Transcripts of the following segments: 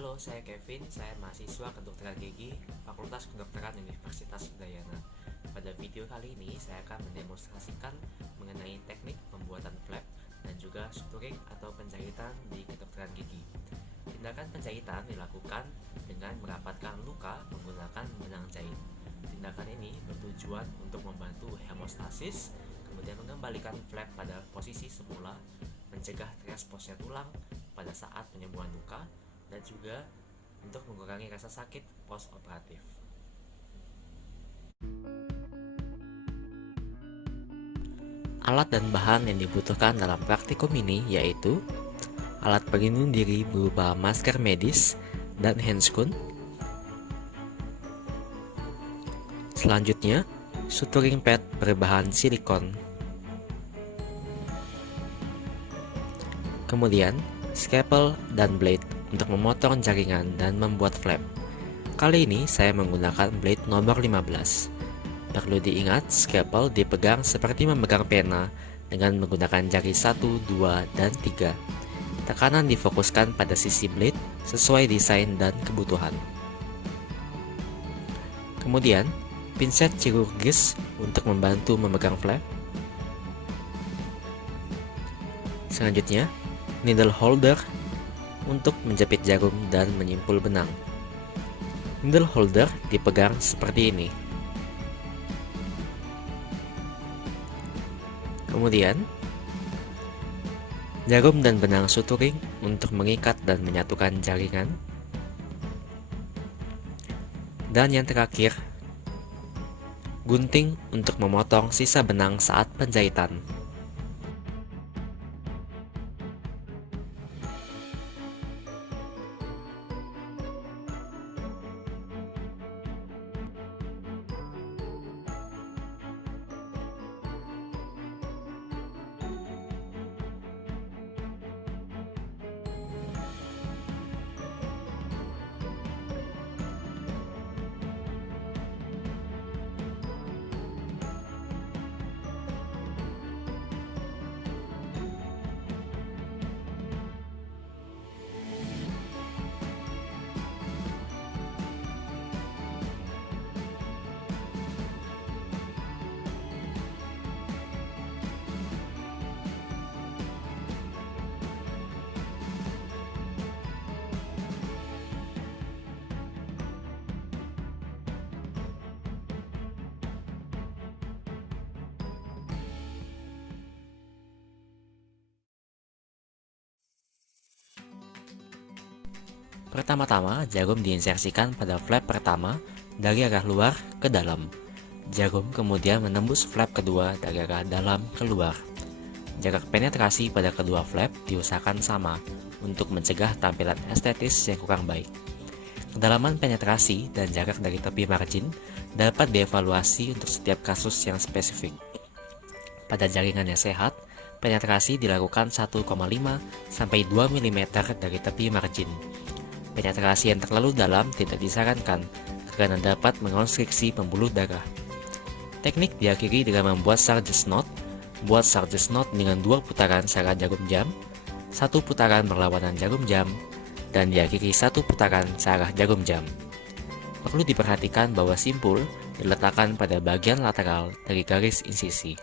Halo, saya Kevin, saya mahasiswa kedokteran gigi Fakultas Kedokteran Universitas Udayana. Pada video kali ini, saya akan mendemonstrasikan mengenai teknik pembuatan flap dan juga suturing atau penjahitan di kedokteran gigi. Tindakan penjahitan dilakukan dengan merapatkan luka menggunakan benang jahit. Tindakan ini bertujuan untuk membantu hemostasis, kemudian mengembalikan flap pada posisi semula, mencegah transposnya tulang pada saat penyembuhan luka, dan juga untuk mengurangi rasa sakit post-operatif. Alat dan bahan yang dibutuhkan dalam praktikum ini yaitu alat pelindung diri berupa masker medis dan handscoon. Selanjutnya, suturing pad berbahan silikon. Kemudian, scalpel dan blade untuk memotong jaringan dan membuat flap. Kali ini saya menggunakan blade nomor 15. Perlu diingat, scalpel dipegang seperti memegang pena dengan menggunakan jari 1, 2, dan 3. Tekanan difokuskan pada sisi blade sesuai desain dan kebutuhan. Kemudian, pinset chirurgis untuk membantu memegang flap. Selanjutnya, needle holder untuk menjepit jarum dan menyimpul benang. Needle holder dipegang seperti ini. Kemudian, jarum dan benang suturing untuk mengikat dan menyatukan jaringan. Dan yang terakhir, gunting untuk memotong sisa benang saat penjahitan. Pertama-tama, jarum diinsersikan pada flap pertama dari arah luar ke dalam. Jarum kemudian menembus flap kedua dari arah dalam keluar. Jarak penetrasi pada kedua flap diusahakan sama untuk mencegah tampilan estetis yang kurang baik. Kedalaman penetrasi dan jarak dari tepi margin dapat dievaluasi untuk setiap kasus yang spesifik. Pada jaringan yang sehat, penetrasi dilakukan 1,5 sampai 2 mm dari tepi margin. Penetrasi yang terlalu dalam tidak disarankan karena dapat mengonstriksi pembuluh darah. Teknik diakhiri dengan membuat Sargent's knot. Buat Sargent's knot dengan 2 putaran searah jarum jam, 1 putaran berlawanan jarum jam, dan diakhiri 1 putaran searah jarum jam. Perlu diperhatikan bahwa simpul diletakkan pada bagian lateral dari garis insisi.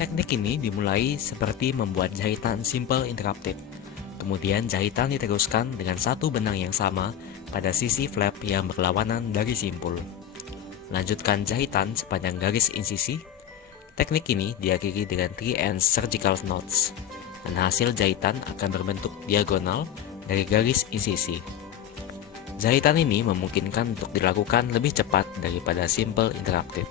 Teknik ini dimulai seperti membuat jahitan simple interrupted. Kemudian jahitan diteruskan dengan satu benang yang sama pada sisi flap yang berlawanan dari simpul. Lanjutkan jahitan sepanjang garis insisi. Teknik ini diakhiri dengan 3-end surgical knots, dan hasil jahitan akan berbentuk diagonal dari garis insisi. Jahitan ini memungkinkan untuk dilakukan lebih cepat daripada simple interrupted.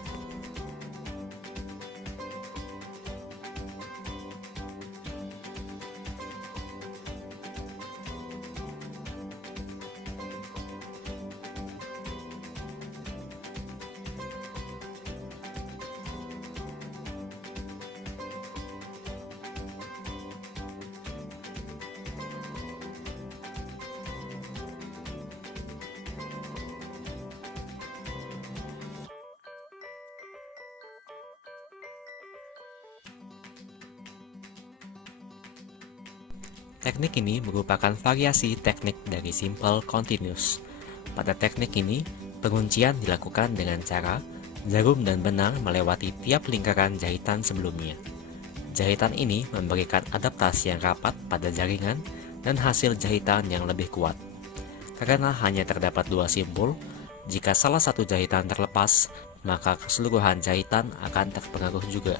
Teknik ini merupakan variasi teknik dari simple continuous. Pada teknik ini, penguncian dilakukan dengan cara jarum dan benang melewati tiap lingkaran jahitan sebelumnya. Jahitan ini memberikan adaptasi yang rapat pada jaringan dan hasil jahitan yang lebih kuat. Karena hanya terdapat dua simpul, jika salah satu jahitan terlepas, maka keseluruhan jahitan akan terpengaruh juga.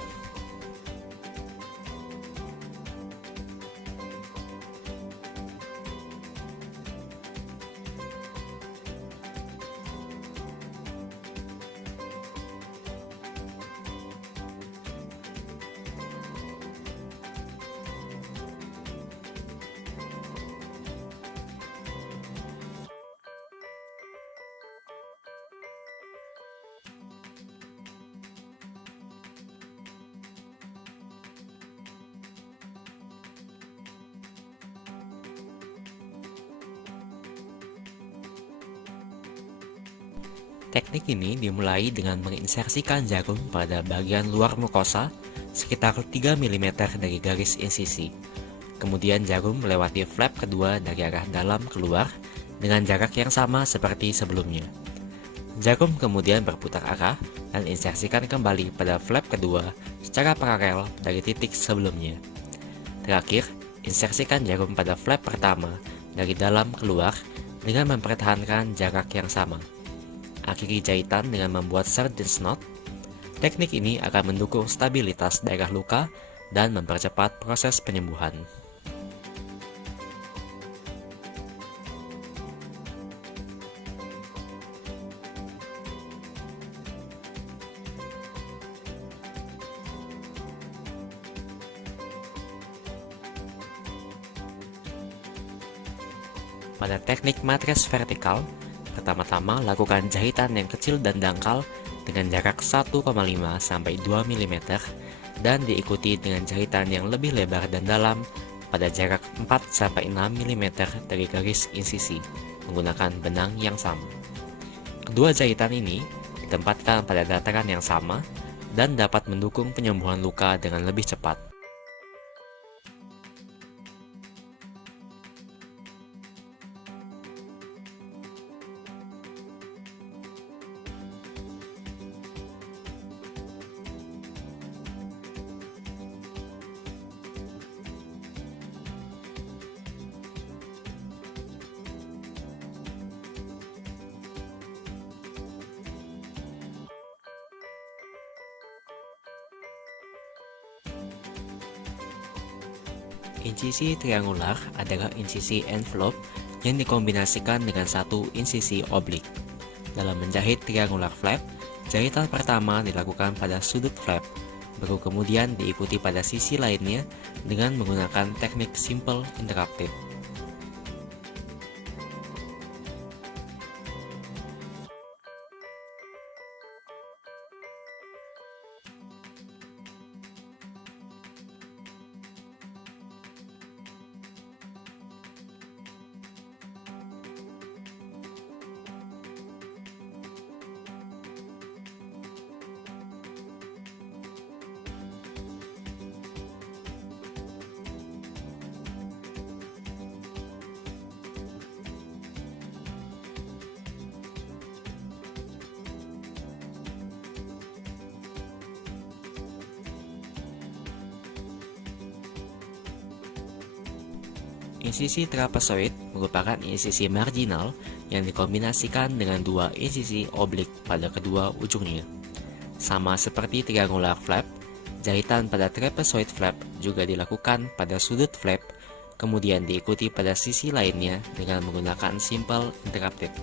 Teknik ini dimulai dengan menginsersikan jarum pada bagian luar mukosa sekitar 3 mm dari garis insisi. Kemudian jarum melewati flap kedua dari arah dalam keluar dengan jarak yang sama seperti sebelumnya. Jarum kemudian berputar arah dan insersikan kembali pada flap kedua secara paralel dari titik sebelumnya. Terakhir, insersikan jarum pada flap pertama dari dalam keluar dengan mempertahankan jarak yang sama. Akhiri jahitan dengan membuat sardines knot. Teknik ini akan mendukung stabilitas daerah luka dan mempercepat proses penyembuhan. Pada teknik matres vertikal, pertama-tama lakukan jahitan yang kecil dan dangkal dengan jarak 1,5 sampai 2 mm dan diikuti dengan jahitan yang lebih lebar dan dalam pada jarak 4 sampai 6 mm dari garis insisi menggunakan benang yang sama. Kedua jahitan ini ditempatkan pada dataran yang sama dan dapat mendukung penyembuhan luka dengan lebih cepat. Insisi triangular adalah insisi envelope yang dikombinasikan dengan satu insisi oblik. Dalam menjahit triangular flap, jahitan pertama dilakukan pada sudut flap, baru kemudian diikuti pada sisi lainnya dengan menggunakan teknik simple interrupted. Insisi trapezoid merupakan insisi marginal yang dikombinasikan dengan dua insisi oblik pada kedua ujungnya. Sama seperti triangular flap, jahitan pada trapezoid flap juga dilakukan pada sudut flap, kemudian diikuti pada sisi lainnya dengan menggunakan simple interrupted.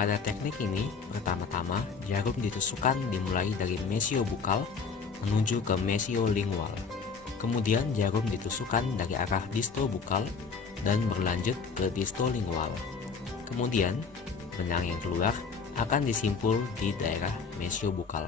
Pada teknik ini, pertama-tama jarum ditusukkan dimulai dari mesiobukal menuju ke mesiolingual. Kemudian jarum ditusukkan dari arah distobukal dan berlanjut ke distolingual. Kemudian, benang yang keluar akan disimpul di daerah mesiobukal.